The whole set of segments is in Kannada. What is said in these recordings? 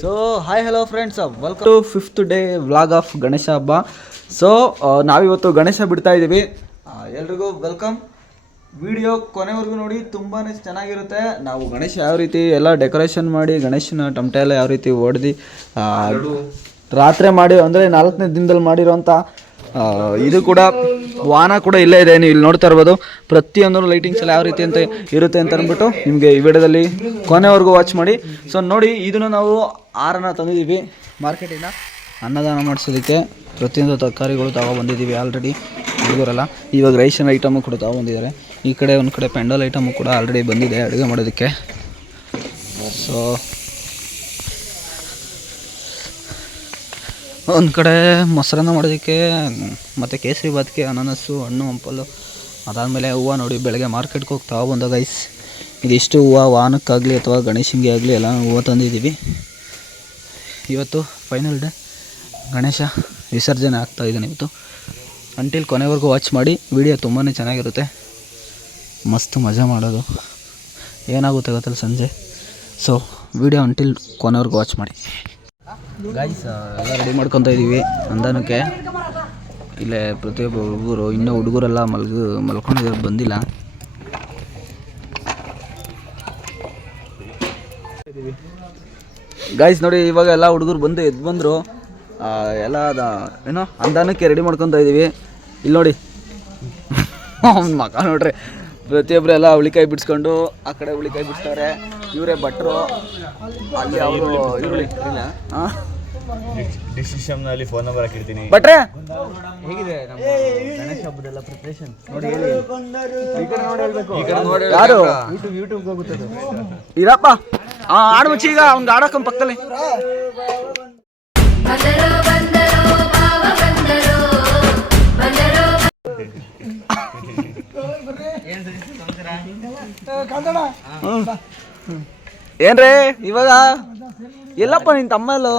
So hi hello friends, welcome to 5th day vlog of Ganesha ಹಬ್ಬ. ಸೊ ನಾವಿವತ್ತು ಗಣೇಶ ಬಿಡ್ತಾ ಇದ್ದೀವಿ. ಎಲ್ರಿಗೂ ವೆಲ್ಕಮ್. ವಿಡಿಯೋ ಕೊನೆವರೆಗೂ ನೋಡಿ, ತುಂಬಾ ಚೆನ್ನಾಗಿರುತ್ತೆ. ನಾವು ಗಣೇಶ ಯಾವ ರೀತಿ ಎಲ್ಲ ಡೆಕೋರೇಷನ್ ಮಾಡಿ, ಗಣೇಶನ ಟಮಟೆ ಎಲ್ಲ ಯಾವ ರೀತಿ ಹೊಡೆದು ರಾತ್ರಿ ಮಾಡಿ, ಅಂದರೆ 4ನೇ ದಿನದಲ್ಲಿ ಮಾಡಿರೋಂಥ ಇದು ಕೂಡ ವಾಹನ ಕೂಡ ಇಲ್ಲೇ ಇದೆ. ನೀವು ಇಲ್ಲಿ ನೋಡ್ತಾ ಇರ್ಬೋದು. ಪ್ರತಿಯೊಂದು ಲೈಟಿಂಗ್ಸ್ ಎಲ್ಲ ಯಾವ ರೀತಿ ಅಂತ ಇರುತ್ತೆ ಅಂತ ಅಂದ್ಬಿಟ್ಟು ನಿಮಗೆ ಈ ವಿಡಿಯೋದಲ್ಲಿ ಕೊನೆವರೆಗೂ ವಾಚ್ ಮಾಡಿ. ಸೊ ನೋಡಿ, ಇದನ್ನು ನಾವು ಆರನ್ನು ತಂದಿದ್ದೀವಿ ಮಾರ್ಕೆಟಿಂದ ಅನ್ನದಾನ ಮಾಡಿಸೋದಕ್ಕೆ. ಪ್ರತಿಯೊಂದು ತರಕಾರಿಗಳು ತಗೊಬಂದಿದ್ದೀವಿ ಆಲ್ರೆಡಿ. ಹುಡುಗರೆಲ್ಲ ಇವಾಗ ರೇಷನ್ ಐಟಮು ಕೂಡ ತಗೊಬಂದಿದ್ದಾರೆ. ಈ ಕಡೆ ಒಂದು ಕಡೆ ಪೆಂಡಲ್ ಐಟಮು ಕೂಡ ಆಲ್ರೆಡಿ ಬಂದಿದೆ ಅಡುಗೆ ಮಾಡೋದಕ್ಕೆ. ಸೊ ಒಂದು ಕಡೆ ಮೊಸರನ್ನ ಮಾಡೋದಕ್ಕೆ, ಮತ್ತು ಕೇಸರಿ ಬಾತ್ಗೆ ಅನಾನಸ್ಸು, ಹಣ್ಣು ಹಂಪಲು, ಅದಾದಮೇಲೆ ಹೂವು ನೋಡಿ ಬೆಳಗ್ಗೆ ಮಾರ್ಕೆಟ್ಗೆ ಹೋಗಿ ತಗೊಬಂದ ಗೈಸ್. ಇದಿಷ್ಟು ಹೂವು ವಾಹನಕ್ಕಾಗಲಿ ಅಥವಾ ಗಣೇಶನಿಗೆ ಆಗಲಿ ಎಲ್ಲ ಹೂವು ತಂದಿದ್ದೀವಿ. ಇವತ್ತು ಫೈನಲ್ ಡೇ, ಗಣೇಶ ವಿಸರ್ಜನೆ ಆಗ್ತಾಯಿದ್ದಾನೆ ಇವತ್ತು. ಅಂಟಿಲ್ ಕೊನೆವರೆಗೂ ವಾಚ್ ಮಾಡಿ. ವಿಡಿಯೋ ತುಂಬಾ ಚೆನ್ನಾಗಿರುತ್ತೆ, ಮಸ್ತ್ ಮಜಾ ಮಾಡೋದು. ಏನಾಗುತ್ತೆ ಗೊತ್ತಲ್ಲ ಸಂಜೆ. ಸೊ ವಿಡಿಯೋ ಅಂಟಿಲ್ ಕೊನೆವರೆಗೂ ವಾಚ್ ಮಾಡಿ ಗೈಸ್. ಎಲ್ಲ ರೆಡಿ ಮಾಡ್ಕೊತಾ ಇದ್ದೀವಿ ಅಂದಾನಕ್ಕೆ. ಇಲ್ಲೇ ಪ್ರತಿಯೊಬ್ಬ ಹುಡುಗರು, ಇನ್ನೂ ಹುಡುಗರೆಲ್ಲ ಮಲ್ಕೊಂಡಿದ್ದಾರೆ, ಬಂದಿಲ್ಲ. ಗೈಸ್ ನೋಡಿ, ಇವಾಗ ಎಲ್ಲ ಹುಡುಗರು ಎದ್ದು ಬಂದರು. ಎಲ್ಲ ಏನೋ ಅಂದಾನಕ್ಕೆ ರೆಡಿ ಮಾಡ್ಕೊತಾ ಇದ್ದೀವಿ. ಇಲ್ಲಿ ನೋಡಿ ಅವ್ನ ಮಗ ನೋಡ್ರಿ, ಪ್ರತಿಯೊಬ್ಬರು ಎಲ್ಲ ಹುಳಿಕಾಯಿ ಬಿಡಿಸ್ಕೊಂಡು ಆ ಕಡೆ ಹುಳಿಕಾಯಿ ಬಿಡ್ತಾರೆ. ಇವರೇ ಭಟ್ರು, ಅಲ್ಲಿ ಅವರು ಈರುಳ್ಳಿ. ಹಾಂ, ಡಿಸ್ಕ್ರಿಪ್ಷನ್ನಲ್ಲಿ ಫೋನ್ ನಂಬರ್ ಹಾಕಿರ್ತೀನಿ. ಭಟ್ರೆ, ಹೇಗಿದೆ ನಮ್ಮ ಗಣೇಶ ಹಬ್ಬದೆಲ್ಲ ಪ್ರಿಪ್ರೇಷನ್ ನೋಡಿ, ಹೇಳಿ. ಯಾರು ಯೂಟ್ಯೂಬ್ಗೆ ಹೋಗುತ್ತದೆ ಇರಪ್ಪ. ಆಡು ಮುಚ್ಚಿ, ಈಗ ಅವ್ನಿಗೆ ಆಡೋಕ್ಕ ಪಕ್ಕದಲ್ಲಿ. ಏನ್ರಿ ಇವಾಗ ಎಲ್ಲಪ್ಪ ನಿನ್ ತಮ್ಮ ಎಲ್ಲೋ?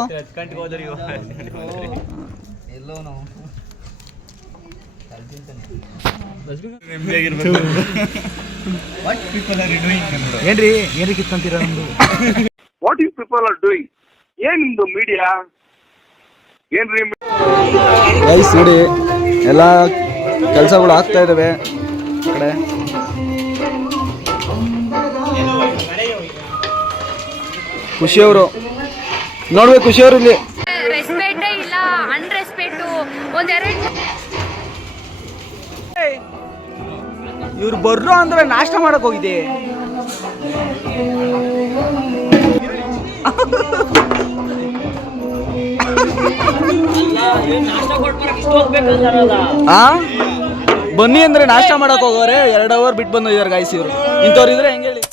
ಏನ್ರಿ ಏನ್ರಿ ಕಿತ್ಕೊಂತೀರ ನಮ್ದು? What you people are doing? ಏನ್ ನಿಮ್ದು ಮೀಡಿಯಾ? ಏನ್ರಿ ಗೈಸ್ ನೋಡಿ, ಎಲ್ಲ ಕೆಲಸಗಳು ಆಗ್ತಾ ಇದಾವೆ ಕಡೆ. ಖುಷಿಯವರು ನೋಡ್ಬೇಕು, ಖುಷಿಯವರು ಇಲ್ಲಿ ರೆಸ್ಪೆಕ್ಟ್ ಇಲ್ಲ, ಅನ್ರೆಸ್ಪೆಕ್ಟ್ ಒಂದೆರಡು. ಇವ್ರು ಬರ್ರು ಅಂದ್ರೆ ನಾಷ್ಟ ಮಾಡಕ್ ಹೋಗಿದೆ. ಬನ್ನಿ ಅಂದ್ರೆ ನಾಷ್ಟ ಮಾಡಕ್ ಹೋಗೋರೆ. 2 ಅವರ್ ಬಿಟ್ಟು ಬಂದಿದ್ದಾರೆ ಗಾಯ್ಸ್ ಇವರು. ಇಂಥವ್ರು ಇದ್ರೆ ಹೆಂಗೆ ಹೇಳಿ?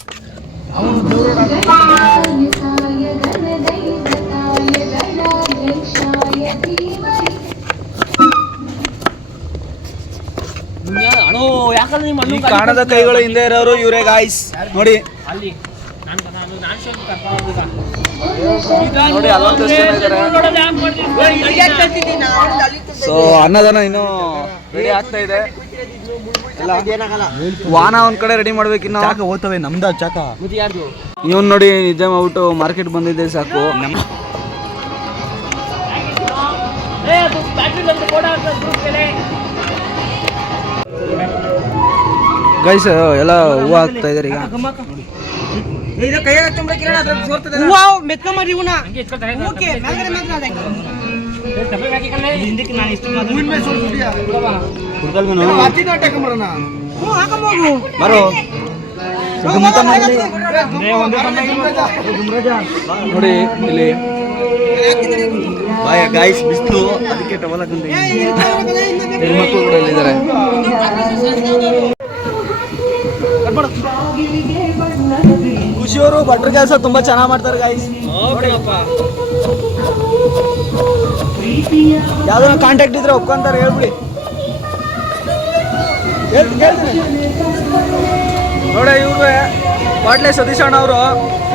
ಈ ಕಾಣದ ಕೈಗಳು ಹಿಂದೆ ಇರೋರು ಇವರೇ ಗಾಯ್ಸ್. ನೋಡಿ ನೋಡಿ, ಅಲ್ಲೊಂದು ಇದ್ದಾರೆ. ಸೊ ಅನ್ನದಾನ ಇನ್ನೂ ರೆಡಿ ಆಗ್ತಾ ಇದೆ. ವಾಹನ ಒಂದ್ ಕಡೆ ರೆಡಿ ಮಾಡ್ಬೇಕು. ಇನ್ನು ಓದ್ತವೆ ನಮ್ದ ಚಾಕ. ಇವನ್ ನೋಡಿ, ನಿಜ ಮಾಡ್ಬಿಟ್ಟು ಮಾರ್ಕೆಟ್ ಬಂದಿದ್ದೆ ಸಾಕು. ಗೈಸ್ ಎಲ್ಲ ಹೂವು ಹಾಕ್ತಾ ಇದಾರೆ ಈಗ. ನೋಡಿ ಇಲ್ಲಿ ಗಾಯ್ಸ್ ಬಿಸಿಲು, ಅದಕ್ಕೆ ಟವಲ್ ಹಾಕೊಂಡೆ. ಹೆಣ್ಮಕ್ಳು ಕೂಡ ಇಲ್ಲಿದ್ದಾರೆ. ಖುಷಿಯವರು ಭಟ್ರ ಕೆಲಸ ತುಂಬಾ ಚೆನ್ನಾಗಿ ಮಾಡ್ತಾರೆ ಗಾಯ್ಸ್. ಯಾವ್ದಾರ ಕಾಂಟ್ಯಾಕ್ಟ್ ಇದ್ರೆ ಒಪ್ಕೊಂತಾರೆ, ಹೇಳ್ಬಿಡಿ. ನೋಡಿ ಇವ್ರು ಪಾಟ್ಲೆ ಸತೀಶ್ ಅಣ್ಣ ಅವರು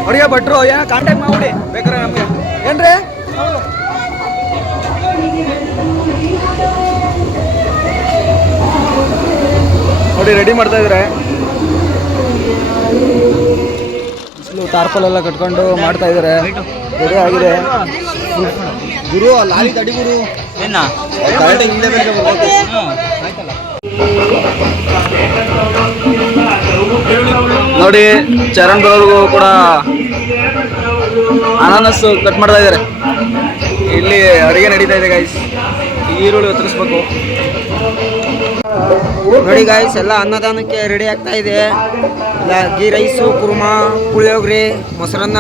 ಅಡುಗೆ ಭಟ್ರು. ಏನೋ ಕಾಂಟ್ಯಾಕ್ಟ್ ಮಾಡ್ಬಿಡಿ ಬೇಕಾರೆ ನಮ್ಗೆ. ಏನ್ರಿ ನೋಡಿ ರೆಡಿ ಮಾಡ್ತಾ ಇದ್ರೆ. ಟಾರ್ಪಲ್ ಎಲ್ಲ ಕಟ್ಕೊಂಡು ಮಾಡ್ತಾ ಇದ್ದಾರೆ. ರೆಡಿ ಆಗಿದೆ. ಗುರು ಲಾರಿ ತಡಿ ಗುರು ನೋಡಿ ಚರಣ್ ಅವ್ರಿಗೂ ಕೂಡ ಅನಾನಸ್ ಕಟ್ ಮಾಡ್ತಾ ಇದ್ದಾರೆ. ಇಲ್ಲಿ ಅಡುಗೆ ನಡೀತಾ ಇದೆ ಗೈಸ್. ಈರುಳ್ಳಿ ಒತ್ತರಿಸ್ಬೇಕು. ನೋಡಿ ಗಾಯ್ಸ್, ಎಲ್ಲ ಅನ್ನದಾನಕ್ಕೆ ರೆಡಿ ಆಗ್ತಾ ಇದೆ. ಎಲ್ಲ ಗೀ ರೈಸು, ಕುರ್ಮಾ, ಪುಳಿಯೋಗರೆ, ಮೊಸರನ್ನ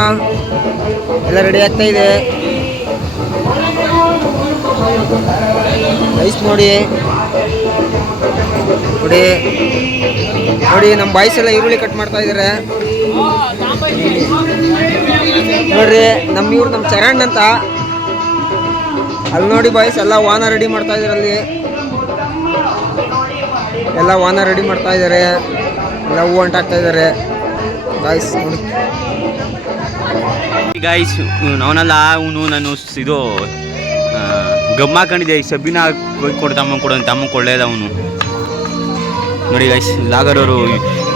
ಎಲ್ಲ ರೆಡಿ ಆಗ್ತಾ ಇದೆ. ರೈಸ್ ನೋಡಿ ನೋಡಿ ನೋಡಿ, ನಮ್ಮ ಬಾಯ್ಸ್ ಎಲ್ಲ ಈರುಳ್ಳಿ ಕಟ್ ಮಾಡ್ತಾ ಇದ್ದಾರೆ ನೋಡ್ರಿ. ನಮ್ಮ ಚರಣ್ ಅಂತ ಅಲ್ಲಿ ನೋಡಿ ಬಾಯ್ಸ್, ಎಲ್ಲ ವಾಹನ ರೆಡಿ ಮಾಡ್ತಾ ಇದ್ದಾರೆ. ಅಲ್ಲಿ ಎಲ್ಲ ವಾಹನ ರೆಡಿ ಮಾಡ್ತಾ ಇದ್ದಾರೆ, ಎಲ್ಲ ಹೂವು ಅಂಟಾಕ್ತಾ ಇದ್ದಾರೆ ಗಾಯ್ಸ್ ನೋಡಿ. ಗಾಯ್ಸ್ ಅವನಲ್ಲ ಅವನು ನಾನು ಇದು ಗಮ್ಮ ಹಾಕೊಂಡಿದ್ದೆ. ಸಬ್ಬಿನ ಕೊಡು ತಮ್ಮ ಕೊಳ್ಳೇದ ಅವನು ನೋಡಿ ಗಾಯ್ಸ್. ಲಾಗರವರು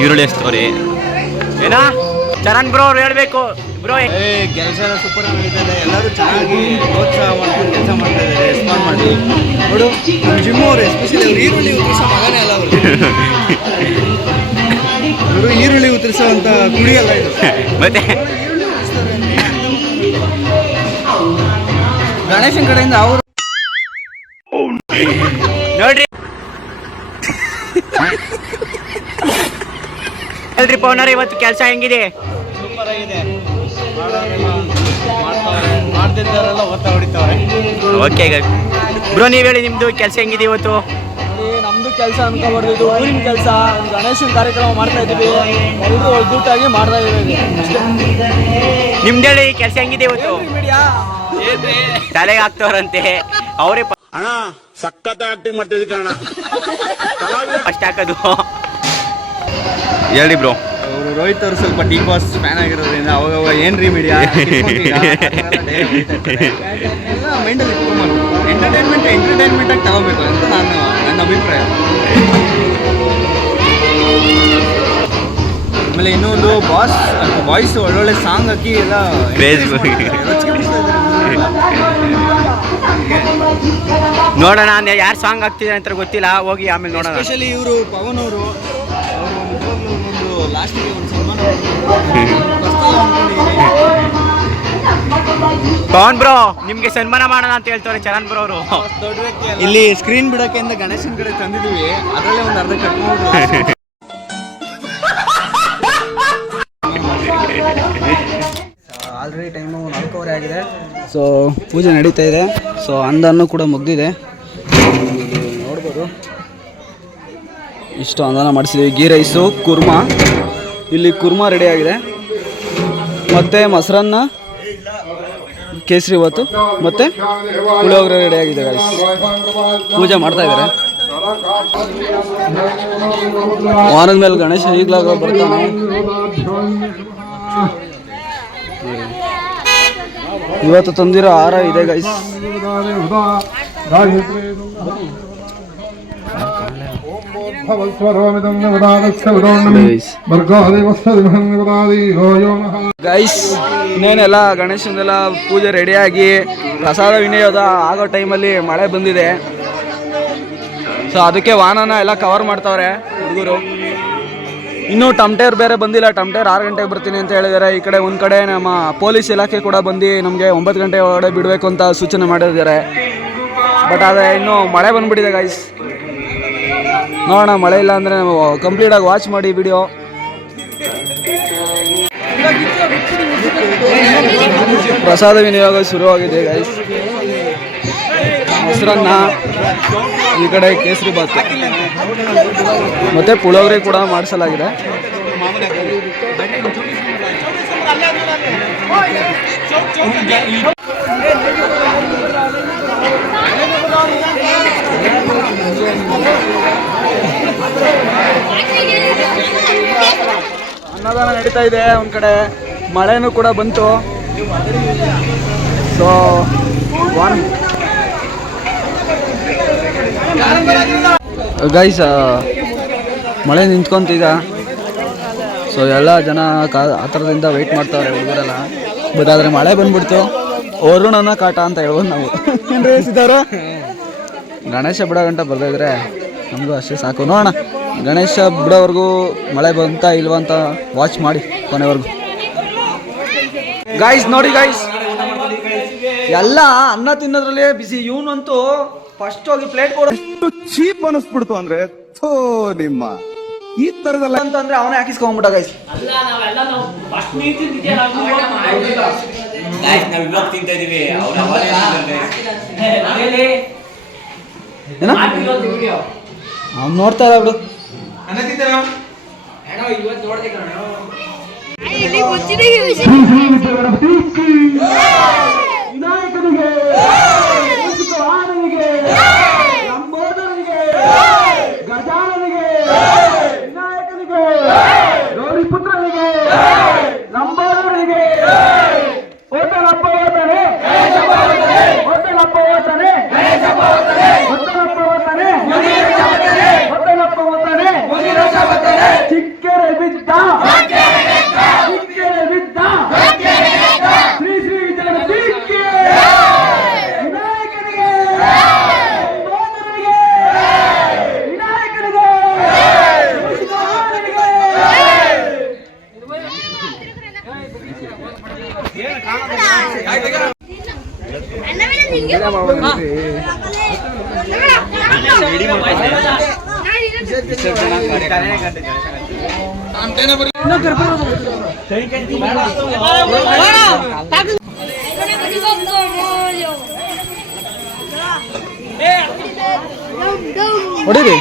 ಈರುಳ್ಳಿ ಹಚ್ತವ್ರೆ. ಏನಾ ಚರಣ್ ಬ್ರೋ ಅವ್ರು ಹೇಳ್ಬೇಕು ಬ್ರೋ. ಕೆಲಸ ಎಲ್ಲ ಸೂಪರ್ ನಡೀತಾ ಇದೆ. ಎಲ್ಲರೂ ಚೆನ್ನಾಗಿ ಪ್ರೋತ್ಸಾಹ ಮಾಡ್ಕೊಂಡು ಕೆಲಸ ಮಾಡ್ತಾ ಇದ್ದಾರೆ. ರೆಸ್ಪಾಂಡ್ ಮಾಡಿ ನೋಡು. ನಮ್ಮ ಜಿಮ್ ಅವರು ಎಸ್ಪೆಷಲಿ ಅವ್ರು ಈರುಳ್ಳಿ ಉತ್ತರಿಸೋ ಮಗನೇ ಅಲ್ಲ ಅವರು. ಇವರು ಈರುಳ್ಳಿ ಉತ್ತರಿಸೋವಂಥ ಕುಡಿಯಲ್ಲ ಇದು. ಮತ್ತೆ ಗಣೇಶನ್ ಕಡೆಯಿಂದ ಅವರು ನೋಡ್ರಿ ಹೇಳ್ರಿ ಪವನವ್ರೆ, ಇವತ್ತು ಕೆಲಸ ಹೆಂಗಿದೆ? ಸೂಪರ್ ಆಗಿದೆ. ಮಾಡ್ತಿದ್ದಾರೆಲ್ಲ ಓದ್ತಾ ಹೊಡಿತಾವ್ರೆ. ಓಕೆ ಬ್ರೋ, ನೀವು ಹೇಳಿ ನಿಮ್ದು ಕೆಲಸ ಹೆಂಗಿದೆ ಇವತ್ತು? ನಮ್ದು ಕೆಲಸ ಅನ್ಕೊಬಾರ್ದು, ಊರಿನ ಕೆಲಸ. ಗಣೇಶನ ಕಾರ್ಯಕ್ರಮ ಮಾಡ್ತಾ ಇದ್ದೀವಿ, ಎಲ್ಲರೂ ಒಗ್ಗೂಟಾಗಿ ಮಾಡ್ತಾ ಇದ್ದೀವಿ. ನಿಮ್ದು ಹೇಳಿ ಕೆಲಸ ಹೆಂಗಿದೆ ಇವತ್ತು? ತಲೆಗೆ ಹಾಕ್ತವ್ರಂತೆ ಅವರೇ ಅಣ್ಣ ಸಖತ್ ಆಕ್ಟಿಂಗ್ ಮಾಡ್ತಿದ್ವಿ ಕಣ. ಫಸ್ಟ್ ಹಾಕೋದು. ಹೇಳಿ ಬ್ರೋ. ಅವರು ರೋಹಿತ್ ಅವರು ಸ್ವಲ್ಪ ಡಿ ಬಾಸ್ ಫ್ಯಾನ್ ಆಗಿರೋದ್ರಿಂದ ಅವಾಗ ಏನ್ರಿ ಮೀಡಿಯಾ ಮೈಂಡಲ್ಲಿ ಇಟ್ಕೊಂಬಾರ್ದು. ಎಂಟರ್ಟೈನ್ಮೆಂಟ್ ಆಗಿ ತಗೋಬೇಕು ಅಂತ ನನ್ನ ಅಭಿಪ್ರಾಯ. ಆಮೇಲೆ ಇನ್ನೊಂದು ಬಾಯ್ಸ್ ಒಳ್ಳೊಳ್ಳೆ ಸಾಂಗ್ ಹಾಕಿ ಎಲ್ಲ ನೋಡೋಣ. ಯಾರು ಸಾಂಗ್ ಆಗ್ತಿದೆ ಅಂತ ಗೊತ್ತಿಲ್ಲ, ಹೋಗಿ ಆಮೇಲೆ ನೋಡೋಣ. ಎಸ್ಪೆಷಲಿ ಇವರು ಪವನ್ ಅವರು ಒಂದು ಲಾಸ್ಟಿಗೆ ಒಂದು ಸನ್ಮಾನ ಪವನ್ ಬ್ರೋ ನಿಮ್ಗೆ ಸನ್ಮಾನ ಮಾಡೋಣ ಅಂತ ಹೇಳ್ತಾರೆ ಚರಣ್ ಬ್ರೋ ಅವರು. ಇಲ್ಲಿ ಸ್ಕ್ರೀನ್ ಬಿಡೋಕೆ ಅಂತ ಗಣೇಶನ್ ಕಡೆ ತಂದಿದ್ದೀವಿ. ಅದರಲ್ಲೇ ಒಂದು ಅರ್ಧ ಕಟ್ ಮಾಡ್ಬಿಟ್ಟು ಆಲ್ರೆಡಿ ಟೈಮು 4:15 ಆಗಿದೆ. ಸೊ ಪೂಜೆ ನಡೀತಾ ಇದೆ. ಸೊ ಅನ್ನದಾನ ಕೂಡ ಮುಗ್ದಿದೆ, ನೋಡ್ಬೋದು. ಇಷ್ಟು ಅನ್ನದಾನ ಮಾಡಿಸಿದ್ವಿ. ಗೀ ರೈಸು, ಕುರ್ಮಾ, ಇಲ್ಲಿ ಕುರ್ಮಾ ರೆಡಿ ಆಗಿದೆ, ಮತ್ತು ಮೊಸರನ್ನ, ಕೇಸರಿ ಬಾತು ಮತ್ತು ಪುಳಿಯೋಗರೆ ರೆಡಿ ಆಗಿದೆ ಗೈಸ್. ಪೂಜೆ ಮಾಡ್ತಾ ಇದ್ದಾರೆ. ವಾರದ ಮೇಲೆ ಗಣೇಶ ಈಗಲಾಗ ಬರ್ತಾನೆ. ಇವತ್ತು ತಂದಿರೋ ಹಾರ ಇದೆ ಗೈಸ್. ಗೈಸ್ ಇನ್ನೇನೆಲ್ಲ ಗಣೇಶನೆಲ್ಲ ಪೂಜೆ ರೆಡಿಯಾಗಿ ಪ್ರಸಾದ ವಿನಿಯೋಗ ಆಗೋ ಟೈಮಲ್ಲಿ ಮಳೆ ಬಂದಿದೆ. ಸೊ ಅದಕ್ಕೆ ವಾಹನನ ಎಲ್ಲ ಕವರ್ ಮಾಡ್ತಾವ್ರೆ ಹುಡುಗರು. ಇನ್ನೂ ಟಮ್ಟೇರ್ ಬೇರೆ ಬಂದಿಲ್ಲ. ಟಮ್ಟೇರ್ 6 ಗಂಟೆಗೆ ಬರ್ತೀನಿ ಅಂತ ಹೇಳಿದ್ದಾರೆ. ಈ ಕಡೆ ಒಂದು ಕಡೆ ನಮ್ಮ ಪೊಲೀಸ್ ಇಲಾಖೆ ಕೂಡ ಬಂದು ನಮಗೆ 9 ಗಂಟೆ ಒಳಗಡೆ ಬಿಡಬೇಕು ಅಂತ ಸೂಚನೆ ಮಾಡಿದ್ದಾರೆ. ಬಟ್ ಆದರೆ ಇನ್ನೂ ಮಳೆ ಬಂದುಬಿಟ್ಟಿದೆ ಗೈಸ್. ನೋಡೋಣ, ಮಳೆ ಇಲ್ಲ ಅಂದರೆ ನಾವು ಕಂಪ್ಲೀಟಾಗಿ ವಾಚ್ ಮಾಡಿ ವಿಡಿಯೋ. ಪ್ರಸಾದ ವಿನಿಯೋಗ ಶುರುವಾಗಿದೆ ಗೈಸ್. ಮೊಸರನ್ನ, ಈ ಕಡೆ ಕೇಸರಿ ಬಾತ್ ಮತ್ತು ಪುಳಿಯೋಗರೆ ಕೂಡ ಮಾಡಿಸಲಾಗಿದೆ. ಅನ್ನದಾನ ನಡೀತಾ ಇದೆ. ಒಂದು ಕಡೆ ಮಳೆನೂ ಕೂಡ ಬಂತು. ಸೊ ಗೈಸ್ ಮಳೆ ನಿಂತ್ಕೊಂತೀಗ. ಸೊ ಎಲ್ಲ ಜನ ಆ ಥರದಿಂದ ವೆಯ್ಟ್ ಮಾಡ್ತಾವ್ರೆ ಹುಡುಗರೆಲ್ಲ. ಬದಾದ್ರೆ ಮಳೆ ಬಂದ್ಬಿಡ್ತು, ವರುಣನ ಕಾಟ ಅಂತ ಹೇಳ್ಬೋದು ನಾವು. ಏನ್ರಿ ಸಿದ್ಧಾರು? ಗಣೇಶ ಬಿಡೋ ಗಂಟ ಬರ್ತಾಯಿದ್ರೆ ನಮಗೂ ಅಷ್ಟೇ ಸಾಕು. ನೋಡೋಣ ಗಣೇಶ ಬಿಡೋವರೆಗೂ ಮಳೆ ಬಂತ ಇಲ್ವಾ ಅಂತ ವಾಚ್ ಮಾಡಿ ಕೊನೆವರೆಗೂ. ಗಾಯ್ಸ್ ನೋಡಿ ಗಾಯ್ಸ್, ಎಲ್ಲ ಅನ್ನ ತಿನ್ನೋದ್ರಲ್ಲೇ ಬಿಸಿ. ಇವನಂತೂ ಫಸ್ಟ್ ಹೋಗಿ ಪ್ಲೇಟ್ ಕೊಡ ಚೀಪ್ ಅನಿಸ್ಬಿಡ್ತು ಅಂದ್ರೆ ನಿಮ್ಮ ಈ ತರದಲ್ಲ ಅಂತಂದ್ರೆ ಅವನೇ ಹಾಕಿಸ್ಕೊಂಡ್ಬಿಟ್ಟ ಗೈಸ್. ಅವ್ನು ನೋಡ್ತಾ ಇಲ್ಲ ಬಿಡು. ಹೊಡಿರಿ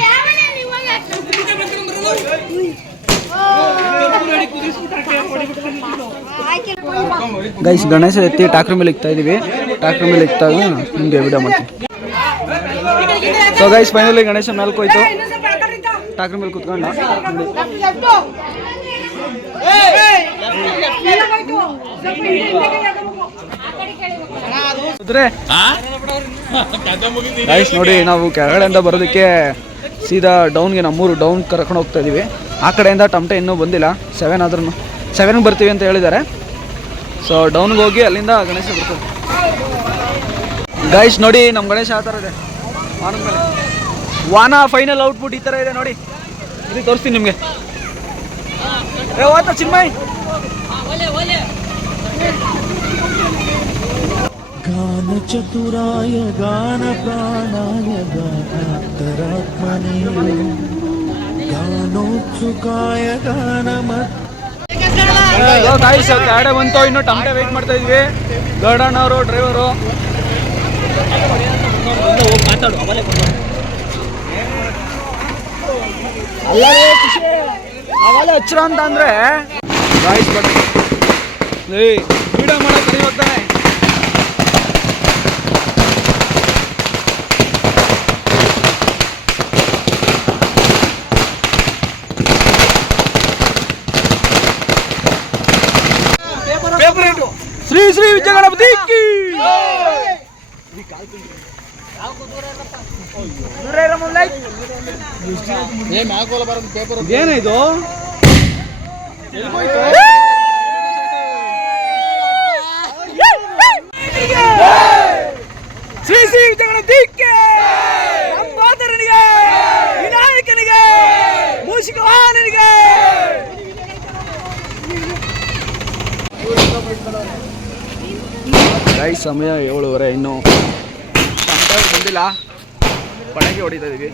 ಗೈಸ್. ಗಣೇಶ ಎತ್ತಿ ಟ್ಯಾಕ್ಟ್ರ್ ಮೇಲೆ ಇಕ್ತಾ ಇದೀವಿ. ಟ್ಯಾಕ್ಟ್ರ್ ಮೇಲೆ ಇಕ್ತಾಗ ನಿಮಗೆ ವಿಡಿಯೋ ಮಾಡ್ತೀವಿ. ಸೊ ಗೈಸ್ ಫೈನಲಿ ಗಣೇಶ ಮೇಲೆ ಹೋಯ್ತು, ಟ್ಯಾಕ್ಟ್ರ್ ಮೇಲೆ ಕುತ್ಕೊಂಡ. ಗೈಸ್ ನೋಡಿ, ನಾವು ಕೆಳಗಡೆಯಿಂದ ಬರೋದಕ್ಕೆ ಸೀದಾ ಡೌನ್ಗೆ, ನಮ್ಮೂರು ಡೌನ್ ಕರ್ಕೊಂಡು ಹೋಗ್ತಾ ಇದೀವಿ. ಆ ಕಡೆಯಿಂದ ಟಮಟೆ ಇನ್ನೂ ಬಂದಿಲ್ಲ. 7 ಆದ್ರೂ 7ಗೆ ಬರ್ತೀವಿ ಅಂತ ಹೇಳಿದ್ದಾರೆ. ಸೊ ಡೌನ್ಗೆ ಹೋಗಿ ಅಲ್ಲಿಂದ ಗಣೇಶ ಬರ್ತೀವಿ. ಗೈಸ್ ನೋಡಿ ನಮ್ಮ ಗಣೇಶ ಆ ಥರ ಇದೆ. ವಾನ ಫೈನಲ್ ಔಟ್ಪುಟ್ ಈ ಥರ ಇದೆ ನೋಡಿ. ಇದು ತೋರಿಸ್ತೀನಿ ನಿಮಗೆ. ಓದ್ತಾ ಚಿನ್ಮಯ್. ಗಾನ ಚತುರಾಯ ಗಾನ ಪ್ರಾಣಾಯ ಗಾನಾಂತರಾತ್ಮನೇ ಗಾನೋತ್ಸುಕಾಯ ಗಾನ ಗಾಯ್ಸ್ ಗಾಡಿ ಬಂತು, ಇನ್ನು ಟಮಟೆ ವೆಯ್ಟ್ ಮಾಡ್ತಾ ಇದ್ವಿ. ಗೌಡಣ್ಣವರು ಡ್ರೈವರು. ಅವಾಗ ಹಚ್ರ ಅಂತ ಅಂದ್ರೆ ಗಾಯ್ಸ್ ಬಟ್ ವಿಡಿಯೋ ಮಾಡಕ್ ಕೈ ಹೋಗ್ತಾನೆ. ಶ್ರೀ ಶ್ರೀ ವಿಜಯ ಗಣಪತಿ ಏನಿದು? ಶ್ರೀ ಶ್ರೀ ವಿಜಯ ಗಣಪತಿ ಅಂಬಾಧರನಿಗೆ, ವಿನಾಯಕನಿಗೆ, ಮೂಷಿಕ ವಾಹನನಿಗೆ. ಗೈಸ್ ಸಮಯ 7:30, ಇನ್ನೂ ಬಂದಿಲ್ಲ. ಪಟಾಕಿ ಹೊಡಿತಾ ಇದೀವಿ.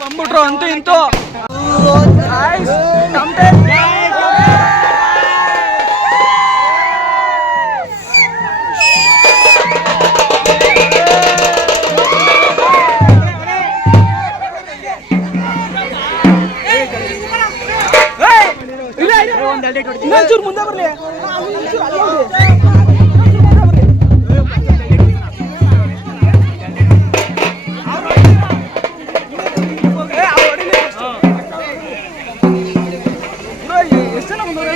ಬಂದ್ಬಿಟ್ರು ಅಂತೂ ಇಂತೂ. ಇನ್ನೊಂಚೂರು ಮುಂದೆ ಬರಲಿ. ಎಷ್ಟು ಜನ ಬಂದವ್ರೆ?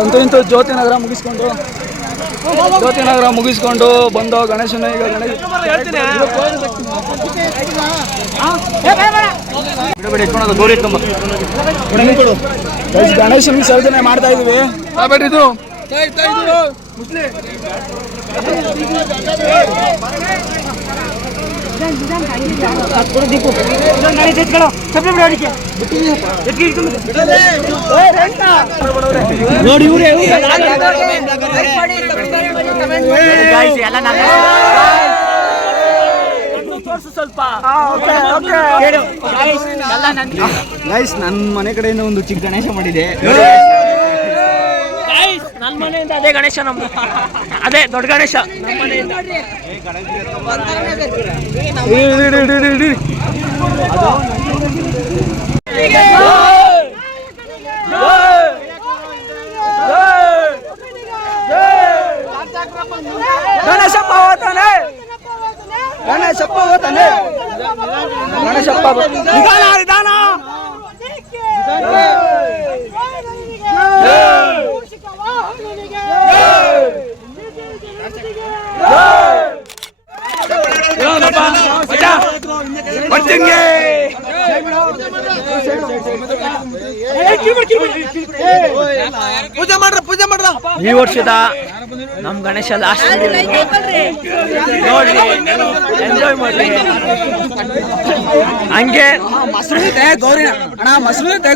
ಅಂತೂ ಇಂತೂ ಜ್ಯೋತಿನಗರ ಮುಗಿಸ್ಕೊಂಡು ಬಂದು ಗಣೇಶನ ಈಗ ಗಣೇಶನ ವಿಸರ್ಜನೆ ಮಾಡ್ತಾ ಇದೀವಿ. ಇದು ನೋಡಿ ಇವ್ರೆ ಸ್ವಲ್ಪ ಗೈಸ್, ನನ್ನ ಮನೆ ಕಡೆಯಿಂದ ಒಂದು ಚಿಕ್ಕ ಗಣೇಶ ಮಾಡಿದೆ. ನನ್ನ ಮನೆಯಿಂದ ಅದೇ ಗಣೇಶ, ನಮ್ದು ಅದೇ ದೊಡ್ಡ ಗಣೇಶ ನಮ್ಮ ಮನೆಯಿಂದ. ಗಣೇಶಪ್ಪ ಹೋತಾನೆ, ಗಣೇಶಪ್ಪ ಹೋತಾನೆ, ಗಣೇಶಪ್ಪ ನಿಧಾನ ನಿಧಾನ. ಈ ವರ್ಷದ ನಮ್ ಗಣೇಶ ಲಾಸ್ಟ್ ನೋಡಿ ಎಂಜಾಯ್ ಮಾಡ್ರಿ. ಹಂಗೆ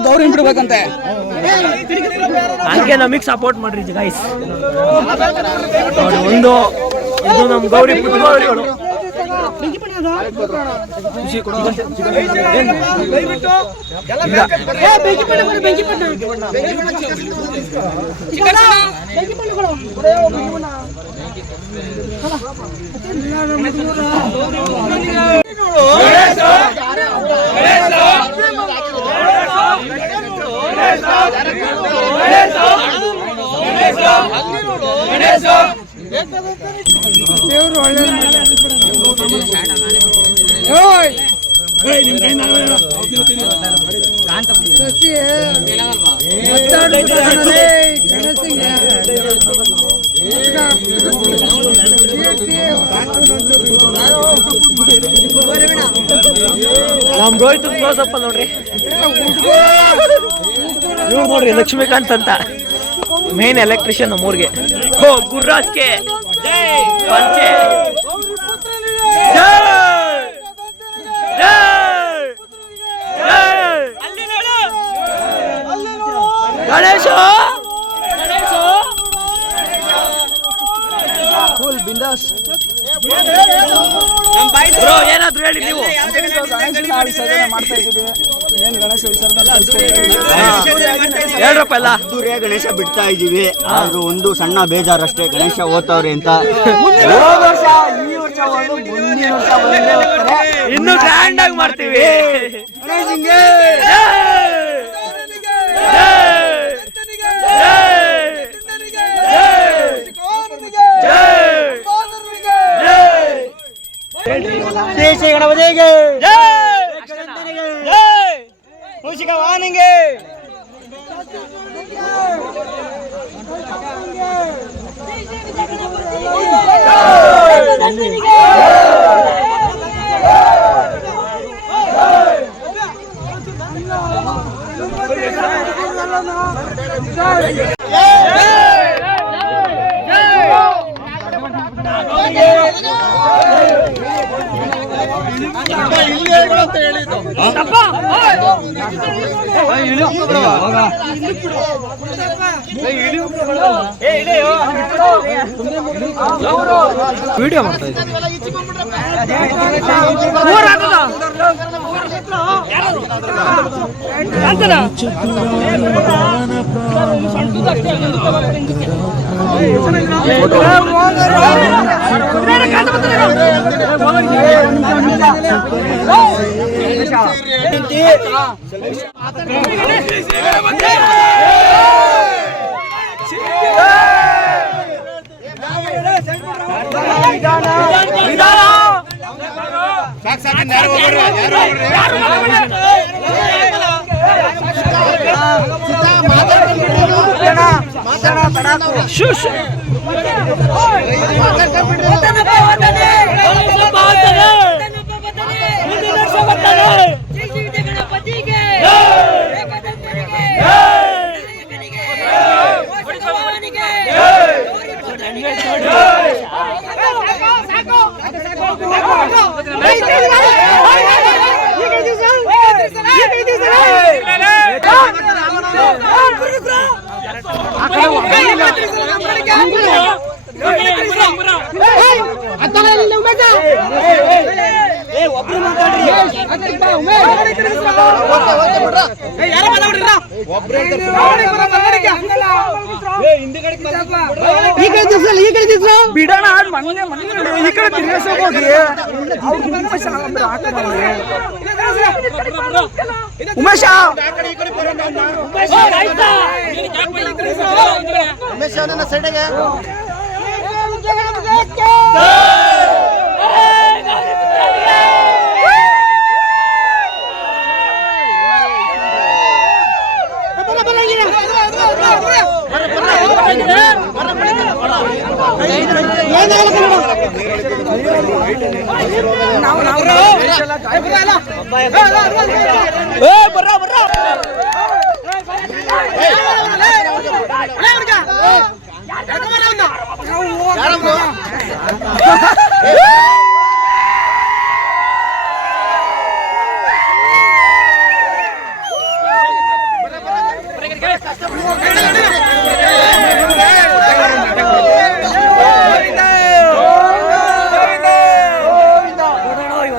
ಗೌರಿ ಬಿಡ್ಬೇಕಂತೆ. ಹಂಗೆ ನಮಗ್ ಸಪೋರ್ಟ್ ಮಾಡ್ರಿ ಗೈಸ್. ನೋಡಿ ಇದು ನಮ್ ಗೌರಿ ಪುಟ್ಟ ನಮ್ ರೋಹಿತ್ ಕ್ಲೋಸ್ ಅಪ್ ನೋಡ್ರಿ. ಇವ್ರು ನೋಡ್ರಿ ಲಕ್ಷ್ಮೀಕಾಂತ್ ಅಂತ ಮೇನ್ ಎಲೆಕ್ಟ್ರಿಷಿಯನ್ ನಮ್ಮೂರ್ಗೆ. ಹೋ ಗುರ್ರಾಜ್ಗೆ ಪಂಚೆ ಗಣೇಶ ಫುಲ್ ಬಿಂದಾಸ್. ಬ್ರೋ ಏನಾದ್ರು ಹೇಳಿ ನೀವು. ಹೇಳ್ರಪ್ಪ ಎಲ್ಲ. ಗಣೇಶ ಬಿಡ್ತಾ ಇದೀವಿ, ಆದ್ರೂ ಒಂದು ಸಣ್ಣ ಬೇಜಾರಷ್ಟೇ, ಗಣೇಶ ಓದ್ತವ್ರೆ ಅಂತ. ಈ ವರ್ಷ ಮುಂದಿನ ವರ್ಷ ಇನ್ನು ಗ್ರ್ಯಾಂಡ್ ಆಗಿ ಮಾಡ್ತೀವಿ. ಗಣಪತಿಗೆ ಮೂಷಿಕ ವಾಹನಿಗೆ ವಿಡಿಯೋ ಮಾಡ್ತಾ ಇದ್ದೀನಿ. ಬಿಡೋಣ ಈ ಕಡೆ ತಿರ್ಗಿಸೋಕೆ ಹೋಗಿ ಉಮೇಶ ಸೈಡ್ಗೆ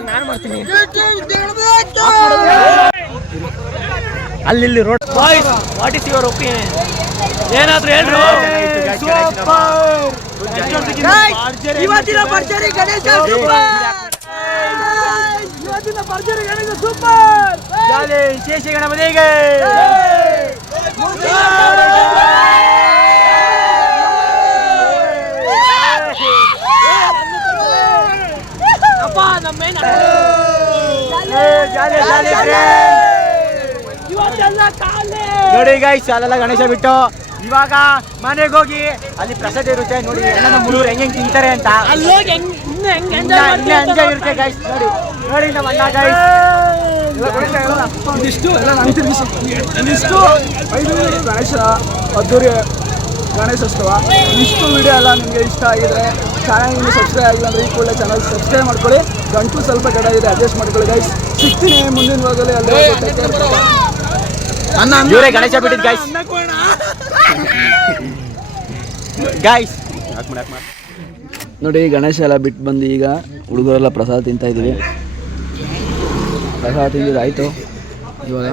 ನಾನು ಮಾಡ್ತೀನಿ ಅಲ್ಲಿ road boys. What is your opinion? ಏನಾದ್ರು ಹೇಳ್ರು. ಇವತ್ತಿನ ಭರ್ಜರಿ ಗಣೇಶ ಸೂಪರ್. ಜಾಲಿ ಶೇಷ ಗಣಪತಿಗೆ. ಅಪ್ಪ ನಮ್ಮೇನ ನೋಡಿ ಗೈಸ್, ಅಲ್ಲೆಲ್ಲ ಗಣೇಶ ಬಿಟ್ಟು ಇವಾಗ ಮನೆಗೆ ಹೋಗಿ ಅಲ್ಲಿ ಪ್ರಸಾದ ಇರುತ್ತೆ ನೋಡಿ, ಎಲ್ಲ ನಮ್ಮ ಹುಡುಗರು ಹೆಂಗೆ ತಿಂತಾರೆ ಅಂತ. ಅಲ್ಲೋಗಿ ಹೆಂಗ್ ಎಂಜಾಯ್ ಇರುತ್ತೆ ಗೈಸ್. ನೋಡಿ ನೋಡಿ ನಮ್ಮ ಅಣ್ಣ ಗೈಸ್. ಇದಿಷ್ಟು ಐದೂರು ಗಣೇಶ ಅದ್ದೂರಿ ಗಣೇಶೋತ್ಸವ. ಇಷ್ಟು ವಿಡಿಯೋ ಎಲ್ಲ ನಿಮಗೆ ಇಷ್ಟ ಆಗಿದ್ರೆ ಚಾನಲ್ ಇನ್ನೂ ಸಬ್ಸ್ಕ್ರೈಬ್ ಆಗಿಲ್ಲ ಅಂದರೆ ಈ ಕೂಡಲೇ ಚಾನಲ್ ಸಬ್ಸ್ಕ್ರೈಬ್ ಮಾಡ್ಕೊಳ್ಳಿ. ಗಂಟು ಸ್ವಲ್ಪ ಗಡ ಇದೆ, ಅಡ್ಜಸ್ಟ್ ಮಾಡ್ಕೊಳ್ಳಿ ಗೈಸ್. ಸಿಗ್ತೀನಿ ಮುಂದಿನ ಭಾಗದಲ್ಲಿ. ಅಲ್ಲಿ ಇವರೇ ಗಣೇಶ ಬಿಟ್ಟಿದ್ದು ಗೈಸ್. ಗೈಸ್ ನೋಡಿ ಗಣೇಶ ಎಲ್ಲ ಬಿಟ್ಟು ಬಂದು ಈಗ ಹುಡುಗರೆಲ್ಲ ಪ್ರಸಾದ ತಿಂತಾ ಇದ್ದೀವಿ. ಪ್ರಸಾದ ತಿಂದಿದ್ದು ಆಯಿತು. ಇವಾಗ